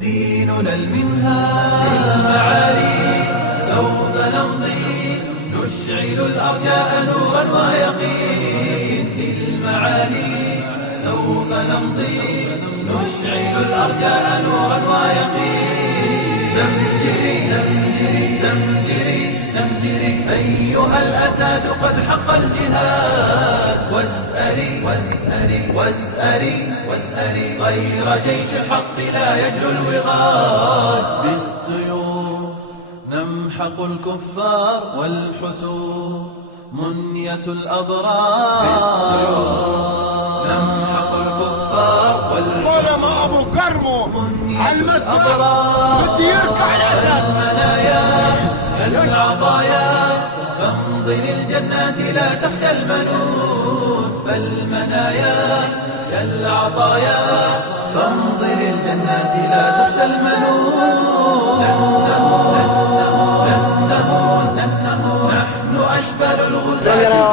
ديننا المنهاج للمعالي سوف نمضي نشعل الأرجاء نورا ويقين للمعالي سوف نمضي نشعل الأرجاء نورا ويقين زمجري زمجري زمجري زمجري أيها الأساد قد حق الجهاد واسألي واسألي واسألي واسألي غير جيش الحق لا يجلو الوغاد بالسيوف نمحق الكفار والحتوف منية الأضرار بالسيوف نمحق الكفار والحتوف طالما أبو كرمو على المدفع بدي يركع الأسد المنايا العطايا فامضي للجنات لا تخشى المنون فالمنايا كالعطايا فامضي للجنات لا تخشى المنون نحن أشبال الغزاة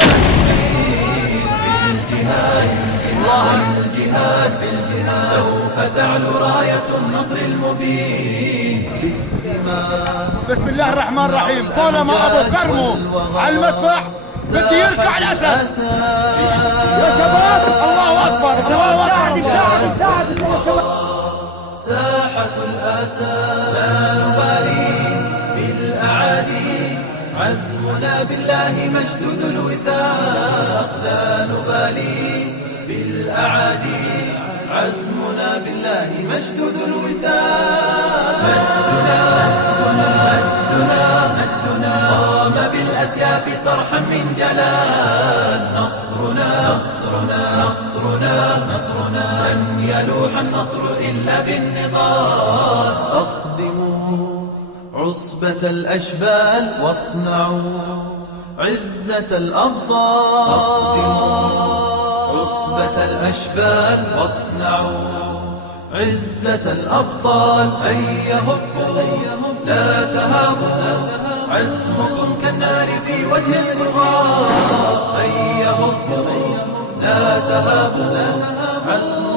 بالجهاد بالجهاد سوف تعلو راية النصر المبين بالدماء. بسم الله الرحمن الرحيم. طالما أبو كرمو على المدفع بدي يركع الأسد. يا شباب الله أكبر الله أكبر. ساحة الأسى لا نبالي بالأعادي عزمنا بالله مشدود الوثاق لا نبالي بالأعادي عزمنا بالله مشدود الوثاق مجدنا مجدنا مجدنا قام بالأسياف صرحا من جلال نصرنا نصرنا نصرنا نصرنا لن يلوح النصر إلا بالنضال أقدموا عصبة الأشبال واصنعوا عزة الأبطال أقدموا عصبة الأشبال واصنعوا عزة الأبطال هيا هبوا لا تهابوا عزمكم كالنار في وجه البغاء هيا هبوا لا تهابوا عزمكم